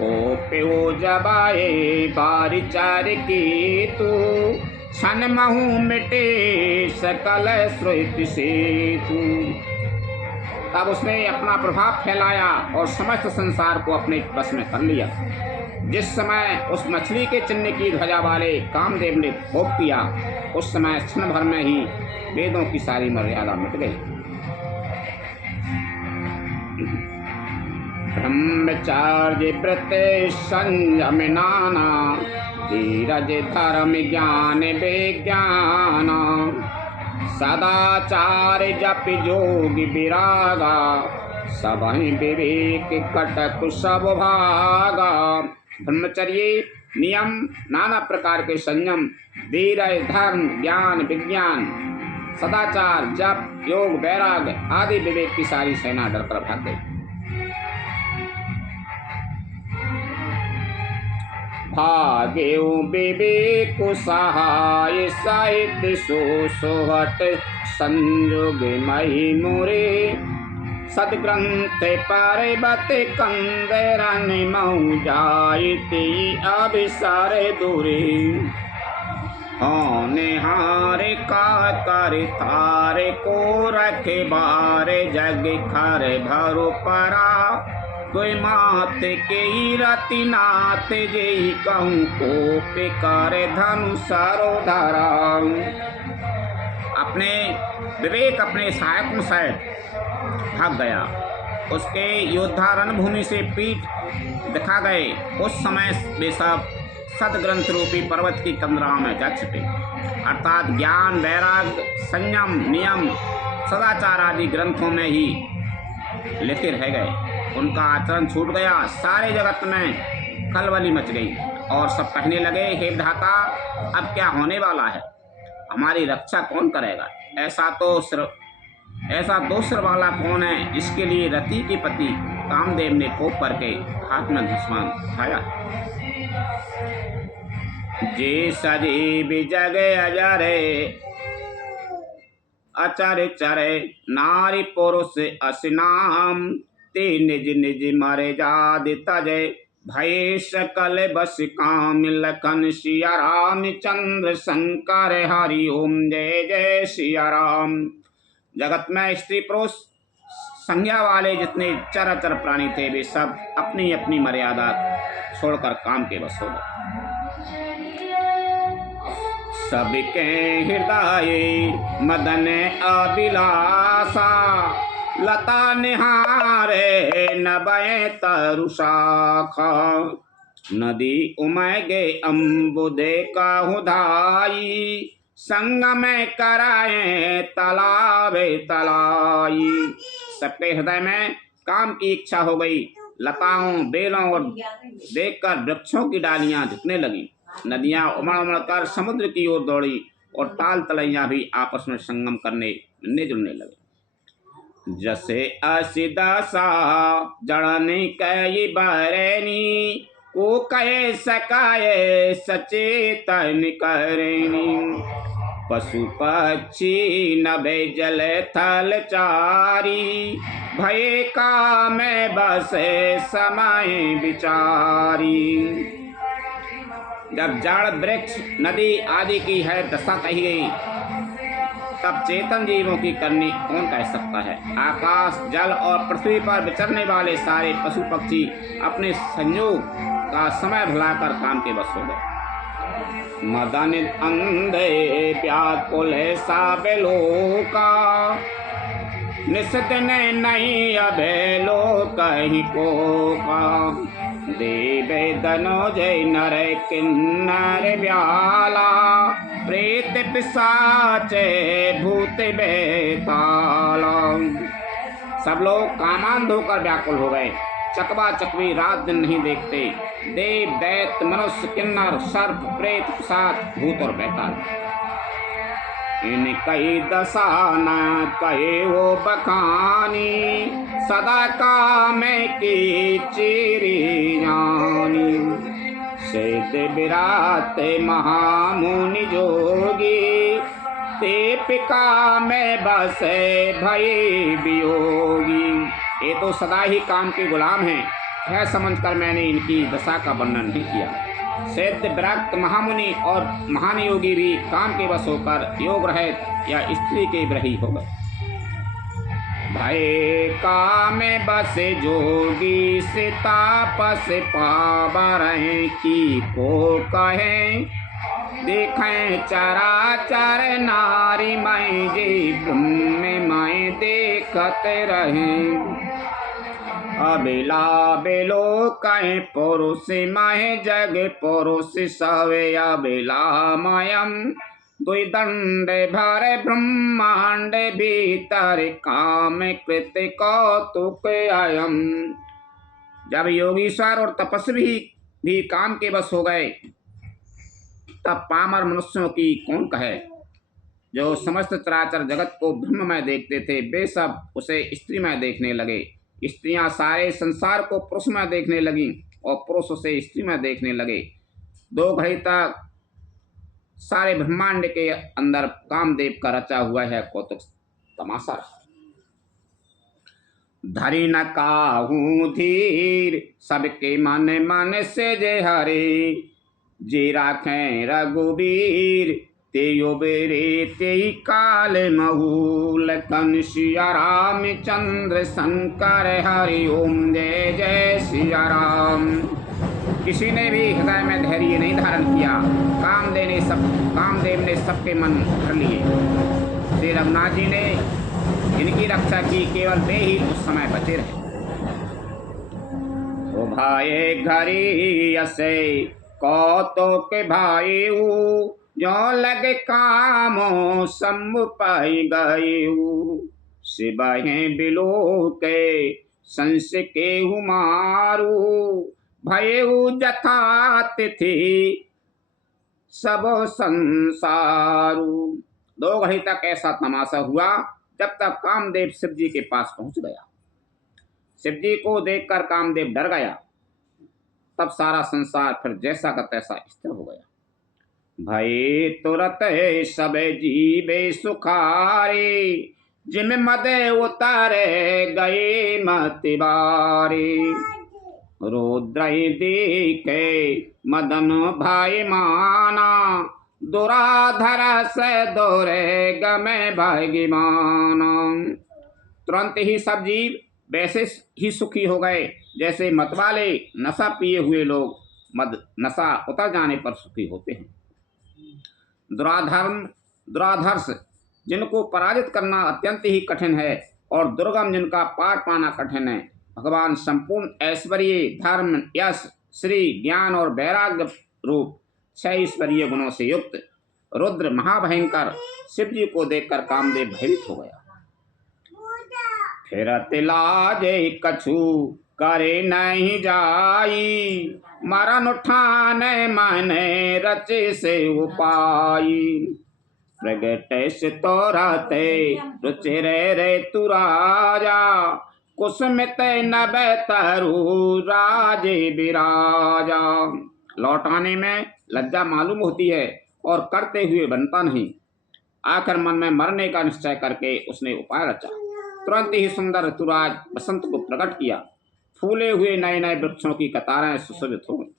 ओ प्यो जबाए बारी चार की तू, क्षण महु मिटे सकल श्रुति से तू। तब उसने अपना प्रभाव फैलाया और समस्त संसार को अपने बस में कर लिया। जिस समय उस मछली के चिन्ह की ध्वजा वाले कामदेव ने भोग किया, उस समय क्षण भर में ही वेदों की सारी मर्यादा मिट गई। ब्रह्मचार्य व्रत संयम नाना, धीरज धर्म ज्ञान विज्ञान। सदाचार जप जोग विरागा, सबहि विवेक कटक सब भागा। ब्रह्मचर्य नियम, नाना प्रकार के संयम, धीरज धर्म ज्ञान विज्ञान, सदाचार जप योग वैराग आदि विवेक की सारी सेना डरकर भाग गई। भागे विवेक सहाय साहित्य सोहट संयोग मही मुरे। सदग्रंथ पर्वत कंदरन मऊ जायते अभिसार दूरे। हारे का कर थारे को रखे बारे, जग खर भरो परा। कोई मात के रति नाथ जई कहूँ को पिकार धनु सारो धारा। अपने विवेक अपने सहायकों सहित भाग गया। उसके योद्धा रणभूमि से पीठ दिखा गए। उस समय वे सब सदग्रंथ रूपी पर्वत की कंदराओं में जा छिपे, अर्थात ज्ञान वैराग संयम नियम सदाचार आदि ग्रंथों में ही लिखे रह गए। उनका आचरण छूट गया। सारे जगत में खलबली मच गई और सब कहने लगे, हे विधाता, अब क्या होने वाला है? हमारी रक्षा कौन करेगा? ऐसा दो सिर वाला कौन है जिसके लिए रति के पति कामदेव ने कोप करके हाथ में धनुष्मान उठाया। जे सजीव जग अजरे, अचर चरे नारी पुरुष असनाम। ते निज निज मरे जाद तजय, भय सकल बस काम लखन सिया राम चंद्र शंकर हरि ओम जय जय सिया राम। जगत में स्त्री पुरुष संज्ञा वाले जितने चराचर प्राणी थे, वे सब अपनी अपनी मर्यादा छोड़कर काम के बस हो गए। सबके हृदय मदन अभिलाषा, लता निहारे नभय तरु शाखा। नदी उमगे अम्बुदे काहु धाई, संग में कराए तालाबे तलाई। सबके हृदय में काम की इच्छा हो गई। लताओं बेलों और देखकर वृक्षों की डालियां झुकने लगी। नदियां उमड़ उमड़ कर समुद्र की ओर दौड़ी और ताल तलैया भी आपस में संगम करने मिलने जुलने लगे। जसे असिदासा जड़ने कई बरनी, को कहे सकाए सचेतन करनी। पशु पक्षी नभे जल थल चारी, भय का में बसे समय विचारी। जब जड़ वृक्ष नदी आदि की है दशा कही गई, तब चेतन जीवों की करनी कौन कह सकता है। आकाश जल और पृथ्वी पर विचरने वाले सारे पशु पक्षी अपने संयोग का समय भुलाकर काम के बस हो गए। मदन अंधे व्याकुल साबेलो का, निस्दिन नहीं अबेलो कहीं को का। देवे दनोजय नर किन्नर व्याला, प्रेत पिशाच भूत बेताला। सब लोग कामांध होकर व्याकुल हो गए। चकवा चकवी रात दिन नहीं देखते। देव दैत्य मनुष्य किन्नर सर्प प्रेत पिशाच भूत और बेताल, इन कई दशा न कहे वो बखानी, सदा काम की चिरी जानी। सिद्ध विराट महामुनि जोगी, ते पिका में बसे भय वियोगी। ये तो सदा ही काम के गुलाम हैं, यह समझकर मैंने इनकी दशा का वर्णन नहीं किया। सिद्ध विरक्त महामुनि और महान योगी भी काम के वश होकर योग रहित या स्त्री के विरही हो गए। भय काम बस जोगी से तापस पावर की को कहे, देखें चराचर नारी मई जी ब्रह्म मई देखत रहे। अबेला बेलो कहे पुरुष महे जग पुरुष सवे। अबेला मयम द्विदंड भर ब्रह्मांड भीतर, काम कृत कौतुक अयम। जब योगीश्वर और तपस्वी भी काम के बस हो गए, तब पामर मनुष्यों की कौन कहे। जो समस्त चराचर जगत को ब्रह्ममय देखते थे, वे सब उसे स्त्रीमय देखने लगे। स्त्रियां सारे संसार को पुरुषमय देखने लगी और पुरुष उसे स्त्रीमय देखने लगे। 2 घड़ी तक सारे ब्रह्मांड के अंदर कामदेव का रचा हुआ है कौतुक तमाशा। धरी न काहू धीर सबके मन मन से जे हरे, जे राखें रघुबीर ते बेरे ते काल महूल। लखन सिया रामचंद्र शंकर हरि ओम जय जय सिया राम। किसी ने भी हृदय में धैर्य नहीं धारण किया। कामदेव ने सबके मन भर लिए। श्री रघुनाथ जी ने इनकी रक्षा की, केवल वे ही उस समय बचे रहे। ओ भाई घरी असे कौतुक भाई, जो लग कामो सम्मु पाई गयु। सिबहे बिलो के संस के हुमारू, भयउ जथा तिथि सब संसारू। 2 घड़ी तक ऐसा तमाशा हुआ जब तक कामदेव शिव जी के पास पहुंच गया। शिव जी को देखकर कामदेव डर गया। तब सारा संसार फिर जैसा का तैसा स्थिर हो गया। भय तुरत सब जीवे सुखारे, जिम मद उतारे गए मतिवारे। रुद्र देखे मदन भाई माना, दुराधर से दोरे गमे भाग्यमाना। तुरंत ही सब जीव वैसे ही सुखी हो गए जैसे मतवाले नशा पिए हुए लोग मद नशा उतर जाने पर सुखी होते हैं। दुराधर्ष जिनको पराजित करना अत्यंत ही कठिन है और दुर्गम जिनका पार पाना कठिन है, भगवान संपूर्ण ऐश्वर्य धर्म यश श्री ज्ञान और वैराग्य रूप 6 ईश्वरीय गुणों से युक्त रुद्र महाभयंकर शिव जी को देखकर कामदेव भयभीत हो गया। फिरत लाजे कछु करे नहीं जाई, मरण उठाने माने रचे से उपाई। प्रगट से तोरते रुचिरे रे तु राजा, कुसुमित नभे तरु राजे विराजा। लौटाने में लज्जा मालूम होती है और करते हुए बनता नहीं। आखिर मन में मरने का निश्चय करके उसने उपाय रचा। तुरंत ही सुंदर ऋतुराज बसंत को प्रकट किया। फूले हुए नए नए वृक्षों की कतारें सुशोभित हो गई।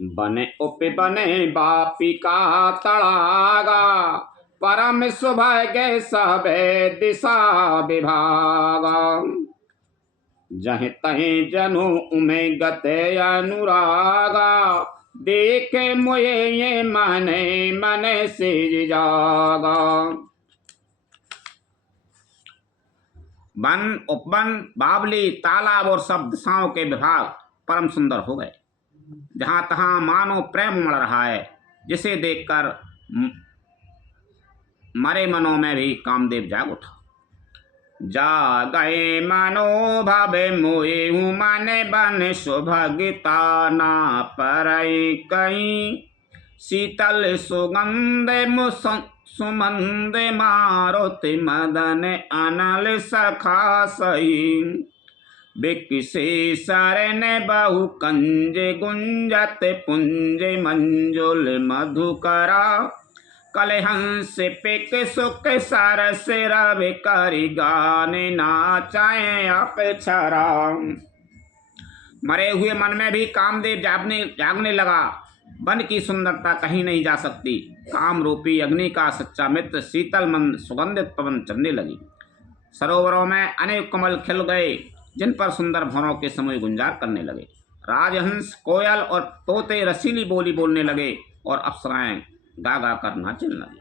बने बने बापी का तड़ागा, परम सौभाग्य सबे दिशा विभागा। जहीं तहीं जनु उमें गते अनुरागा, देखे मोये ये मने मने से जागा। वन उपवन बावली तालाब और सब दिशाओं के विभाग परम सुंदर हो गए। जहां तहां मानो प्रेम उमड़ रहा है, जिसे देखकर मरे मनों में भी कामदेव जाग उठा। जा गए मनो भावे मोए हूँ माने बन सुभगता ना परई कहीं, शीतल सुगंध सुमंद मारुति मदन अनल सखा सही। बिकसे शरण बहु कंज गुंजत पुंज मंजुल मधुकरा, कलहंस पिक सुख सरस रवि करि गाने नाचाए अपछरा। मरे हुए मन में भी कामदेव जागने लगा। वन की सुंदरता कहीं नहीं जा सकती। काम रूपी अग्नि का सच्चा मित्र शीतल मंद सुगंधित पवन चलने लगी। सरोवरों में अनेक कमल खिल गए, जिन पर सुंदर भंवरों के समूह गुंजार करने लगे। राजहंस कोयल और तोते रसीली बोली बोलने लगे और अप्सराएं गा गा कर नाचने लगी।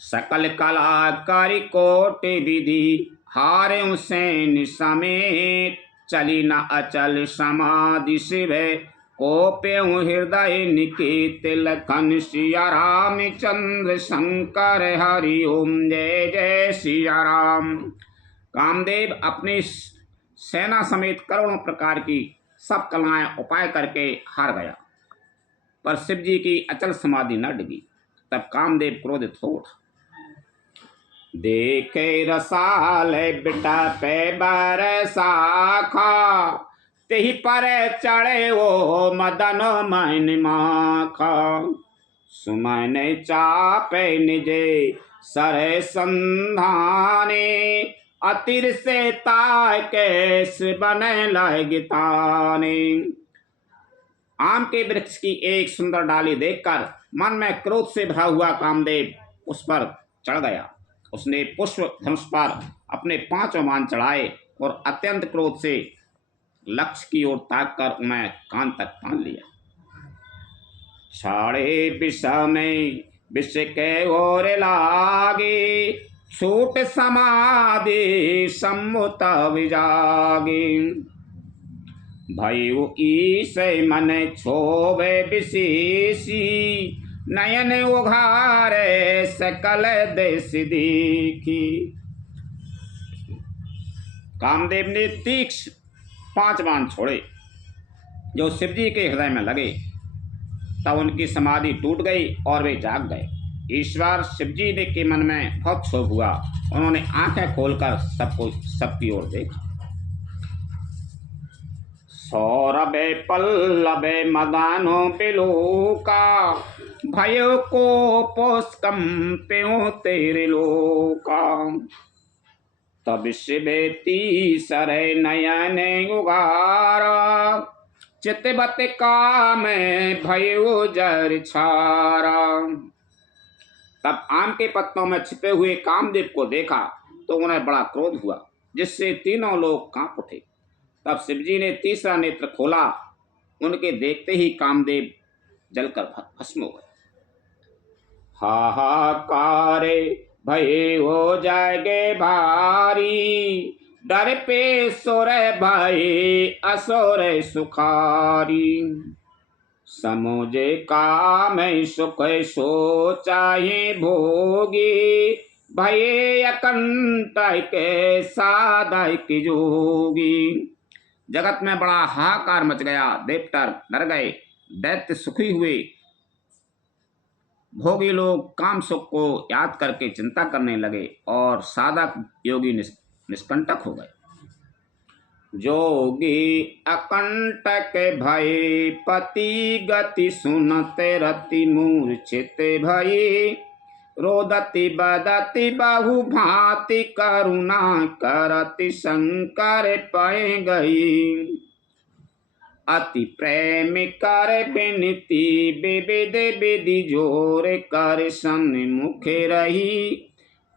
सकल कलाकारी कोटि विधि हारे सैन समेत, चली न अचल समाधि शिवे कोप्यु हृदय निकेत। लखन सिया राम चंद्र शंकर हरि ओम जय जय सिया राम। कामदेव अपनी सेना समेत करोड़ों प्रकार की सब कलाएं उपाय करके हार गया, पर शिव जी की अचल समाधि न डिगी। तब कामदेव क्रोधित हो उठा। देखे रसाल बिटा पे बरसाखा, तेहि पर चढ़े वो मदन मैन माखा। सुमन चापे निजे सरे संधाने, अतिर से ताय केस बने लगिताने। आम के वृक्ष की एक सुंदर डाली देखकर मन में क्रोध से भरा हुआ कामदेव उस पर चढ़ गया। उसने पुष्प धनुष पर अपने 5 बाण चढ़ाए और अत्यंत क्रोध से लक्ष्य की ओर ताककर उन्हें कान तक तान लिया। छाड़े विषा में विष के ओर लागे, छूट समाधि सम्मुत विजागे। भयु ईस मन क्षोभे विशेषी, नयन उघारे सकल देश देखी। कामदेव ने तीक्ष्ण 5 बाण छोड़े जो शिवजी के हृदय में लगे। तब उनकी समाधि टूट गई और वे जाग गए। ईश्वर शिवजी ने के मन में बहुत क्षोभ हुआ। उन्होंने आंखें खोलकर सबकी ओर देखा। सौरभे पल्लभे मदानो बिलोका, भयो को पोस्कंप्यो तेरे लोका। तब शिवेती सरे नयन उगारा, चितबत काम भयो जर छारा। तब आम के पत्तों में छिपे हुए कामदेव को देखा तो उन्हें बड़ा क्रोध हुआ, जिससे तीनों लोग कांप उठे। तब शिवजी ने तीसरा नेत्र खोला। उनके देखते ही कामदेव जलकर भस्म हो गए। हाहाकार भय हो जाएगे भारी, डर पे सोर भय असोर सुखारी। समुझे काम सुख सो चाहे भोगी, भय अकंटक साधक जोगी। जगत में बड़ा हाहाकार मच गया। देवता डर गए, दैत्य सुखी हुए, भोगी लोग काम सुख को याद करके चिंता करने लगे और साधक योगी निष्कंटक हो गए। जोगी अकंटक भय पति गति, सुनते रति मूर्छित भय। रोदति बदति बहु भांति, करुणा करति शंकर पै गई। अति प्रेम कर बिनती विविध विधि जोर कर सन्मुख रही।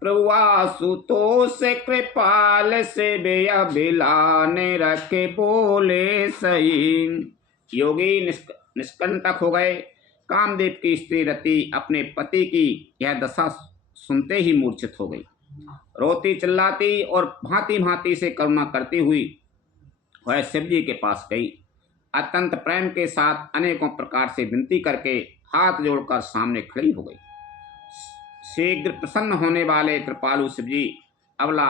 प्रभु आशुतोष कृपाल से बेअभिलान रखे बोले सही। योगी निष्कंटक हो गए। कामदेव की स्त्री रति अपने पति की यह दशा सुनते ही मूर्छित हो गई। रोती चिल्लाती और भांति भांति से करुणा करती हुई वह शिव जी के पास गई। अत्यंत प्रेम के साथ अनेकों प्रकार से विनती करके हाथ जोड़कर सामने खड़ी हो गई। शीघ्र प्रसन्न होने वाले कृपालु शिव जी अबला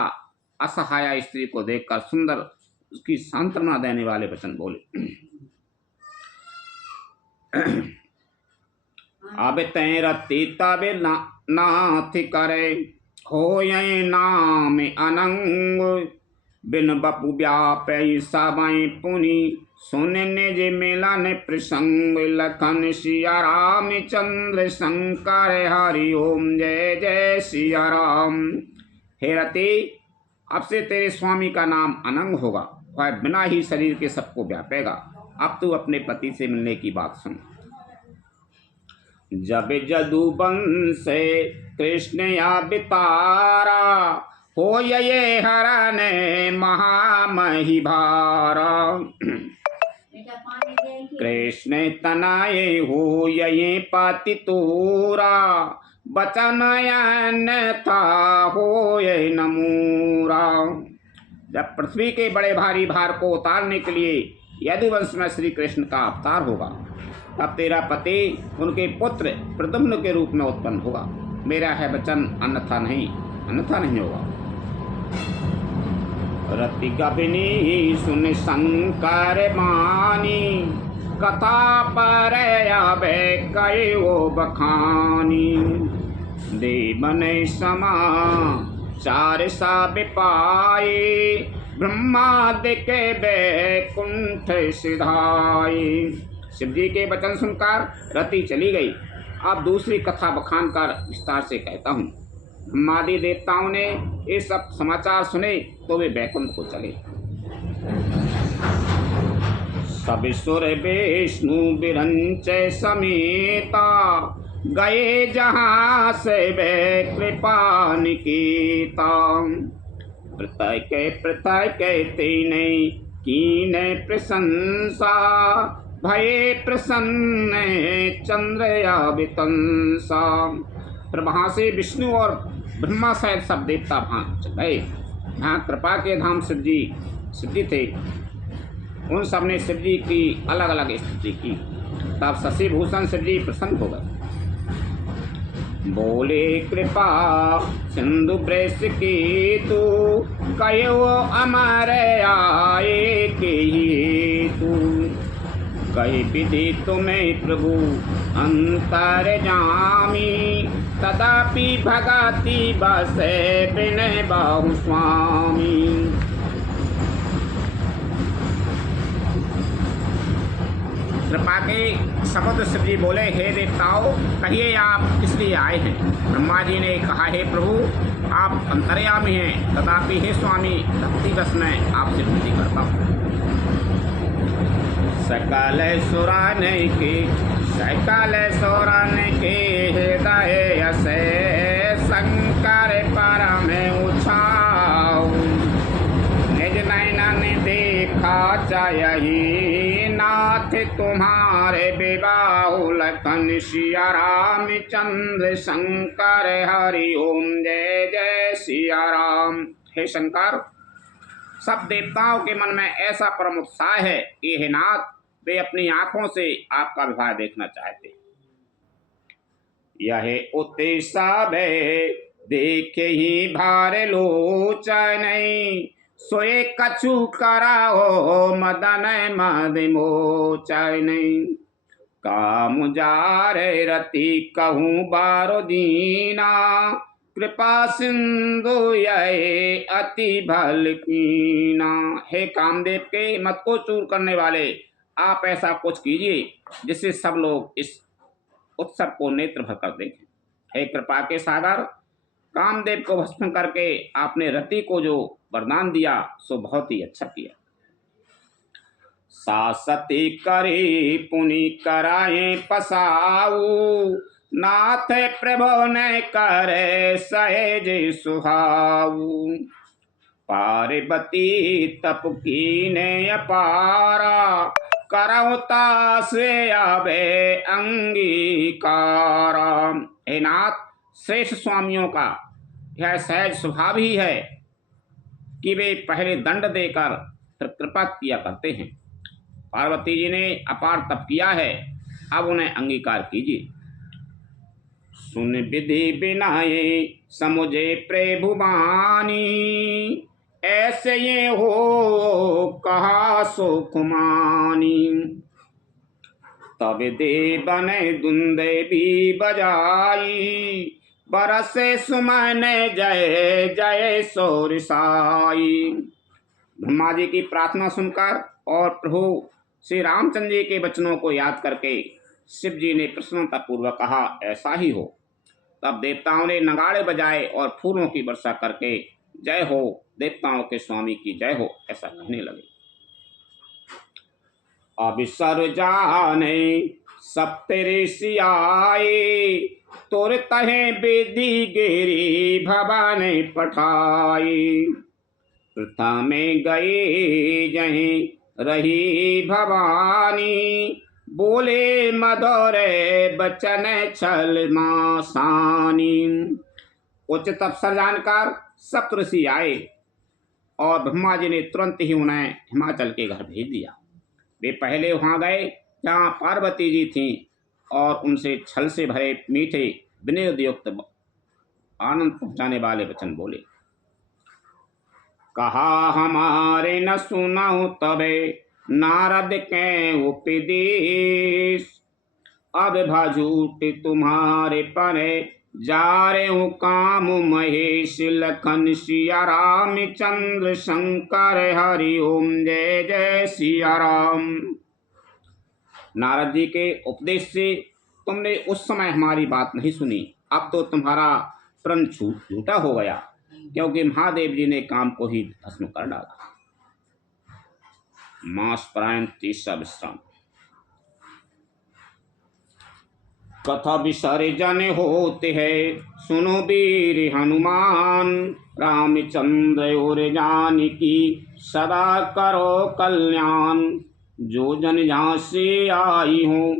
असहाय स्त्री को देखकर सुंदर उसकी सांत्वना देने वाले वचन बोले। अब तय रति तब नाथ करे हो नाम अनंग। बिन बपु व्यापै सबई पुनि सुन निज मिलन प्रसंग। लखन सिया राम चंद्र शंकर हरि ओम जय जय सिया राम। हे रति, अब से तेरे स्वामी का नाम अनंग होगा, वह बिना ही शरीर के सबको व्यापेगा। अब तू अपने पति से मिलने की बात सुन। जब जदुवंश कृष्ण अवतारा हो ये हरण महामहि भारा। कृष्ण तनाये हो ये पति तोरा बचन अन्यथा हो ये नमूरा। जब पृथ्वी के बड़े भारी भार को उतारने के लिए यदुवंश में श्री कृष्ण का अवतार होगा, तब तेरा पति उनके पुत्र प्रद्युम्न के रूप में उत्पन्न होगा। मेरा है वचन, अन्यथा नहीं होगा। रति गभिनी सुन शंकर मानी कथा पर आवे कयो बखानी। देवन समा चार सा पाए ब्रह्मादि के बैकुंठ सिधाई। शिव जी के वचन सुनकर रति चली गई। अब दूसरी कथा बखान कर विस्तार से कहता हूँ। ब्रह्मादि देवताओं ने ये सब समाचार सुने तो वे बैकुंठ को चले। सब सुर विष्णु विरंच समेता गए जहाँ से वे कृपा निकेता। प्रत्येक तीन कीन प्रशंसा भये प्रसन्न चंद्र वितंसा। फिर वहाँ से विष्णु और ब्रह्मा सहित सब देवता भाग गए। यहाँ कृपा के धाम शिव जी थे। उन सब ने शिव जी की अलग अलग स्तुति की। तब शशि भूषण शिव जी प्रसन्न हो गए। बोले कृपा सिंधु वृष की तू कयो अमर आए के तू। कही विधि तुम्हें प्रभु अंतर जामी तदापि भगति बसे विनय बाहु स्वामी। कृपा के समुद्र शिव जी बोले, हे देवताओं, कहिए आप किस लिए आए हैं। ब्रह्मा जी ने कहा, हे प्रभु आप अंतर्यामी हैं, तथापि हे स्वामी भक्ति बस में आपसे विनती करता हूँ। सकल सुरान के हृदय असे शंकर परम उछाऊ। निज नैनन देखा चाही नाथ तुम्हारे विबाहु। लखन सिया राम चंद्र शंकर हरि ओम जय जय सिया राम। हे शंकर, सब देवताओं के मन में ऐसा परम उत्साह है कि हे नाथ, वे अपनी आंखों से आपका विवाह देखना चाहते। यह उत्सव देखे ही भार लोचन सोए कछु कराओ मदन मद मोचन। काम जारे रति कहूँ बारो दीना कृपा सिंधु ये अति भल कीना। हे कामदेव के मत को चूर करने वाले, आप ऐसा कुछ कीजिए जिससे सब लोग इस उत्सव को नेत्र भर कर देखें। हे कृपा के सागर, कामदेव को भस्म करके आपने रति को जो वरदान दिया सो बहुत ही अच्छा किया। सासती करे पुनि कराए पसाऊ, नाथ प्रभु ने करे सहज सुहाऊ। पार्वती तप कीने अपारा, करौता से आवे अंगीकारा। हे नाथ, श्रेष्ठ स्वामियों का यह सहज स्वभाव ही है कि वे पहले दंड देकर फिर कृपा किया करते हैं। पार्वती जी ने अपार तप किया है, अब उन्हें अंगीकार कीजिए। सुन विधि बिनाए समुझे प्रभुवानी, ऐसे ये हो कहा सुखमानी। तब दे बने दुंदे भी बजाई, बरसे सुमन जय जय सोरसाई। ब्रह्मा जी की प्रार्थना सुनकर और प्रभु श्री रामचंद्र जी के वचनों को याद करके शिव जी ने प्रसन्नता पूर्वक कहा, ऐसा ही हो। तब देवताओं ने नगाड़े बजाए और फूलों की वर्षा करके जय हो देवताओं के स्वामी की जय हो ऐसा कहने लगे। अब सर जाने सप्तऋषि आए, तुर तहे विधि गिरी भवन पठाई। प्रथम गए जहीं रही भवानी, बोले मधुर बचन छल मासानी। उचित अवसर जानकर सप्तऋषि आए और ब्रह्मा जी ने तुरंत ही उन्हें हिमाचल के घर भेज दिया। वे पहले वहां गए जहाँ पार्वती जी थीं और उनसे छल से भरे मीठे विनोदयुक्त आनंद पहुंचाने वाले वचन बोले। कहा हमारे न सुनाऊं तबे नारद के उपदेश, अब भजूट तुम्हारे परे जा रे हूँ काम महेश। लखन सिया राम चंद्र शंकर हरि ओम जय जय सिया राम। नारद जी के उपदेश से तुमने उस समय हमारी बात नहीं सुनी, अब तो तुम्हारा प्रण झूठा हो गया, क्योंकि महादेव जी ने काम को ही भस्म कर डाला। मास प्रायण तीसरा विश्राम। कथा विसर्जन होते हैं सुनो वीर हनुमान, रामचंद्र और जानकी सदा करो कल्याण। जो जन जहाँ से आई हो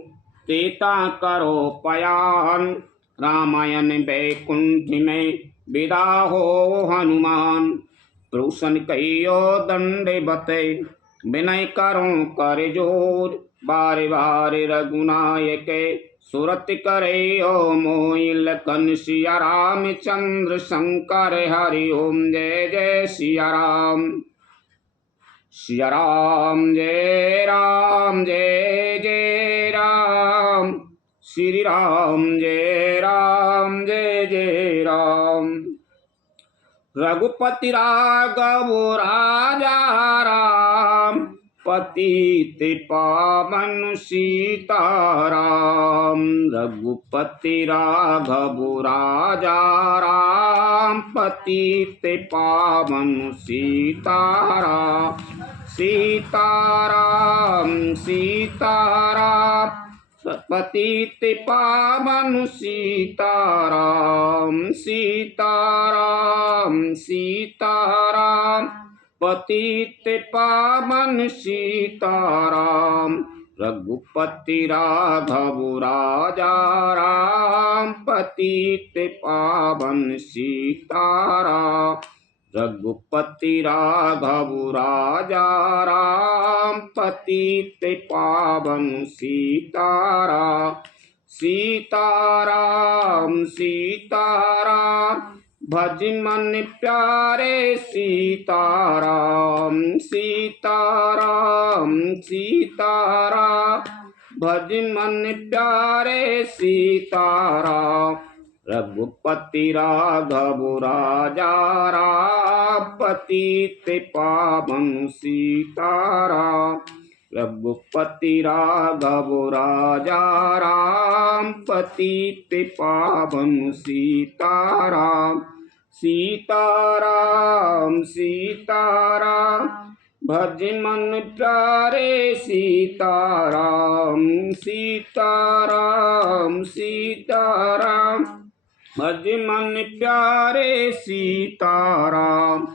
तेता करो पयान, रामायण बैकुंठ में विदा हो हनुमान। प्रोसन कहियो दंड बते विनय करो कर जोर, बार बार रघुनायक सुरत करे ओ मोहि। लखन सिया राम चंद्र शंकर हरि ओम जय जय सिया राम। सिया राम जय जय राम, श्री राम जय जय राम। रघुपति राघव राजा राम, पतित पावन सीताराम। रघुपति राघव राजा राम, पतित पावन सीताराम। सीताराम सीताराम, पतित पावन सीताराम। सीताराम सीताराम, पतित पावन सीताराम। रघुपति राघव राजा राम, पतित पावन सीताराम। रघुपति राघव राजा राम, पतित पावन सीताराम। सीताराम सीताराम, भज मन प्यारे सीताराम। सीताराम सीताराम, भज मन प्यारे सीताराम। रघुपति राघव राजा राम, पतित पावन सीताराम। रघुपति राघव राजा राम, पतित पावन सीताराम। सीताराम सीताराम, भज मन प्यारे सीताराम सीताराम सीताराम। भज मन प्यारे सीताराम।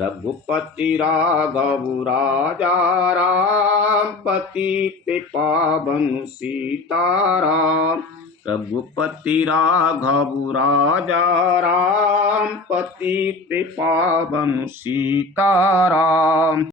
रघुपति राघव राजा राम। पतित पावन सीताराम। रघुपति राघव राजा राम। पतित पावन सीताराम।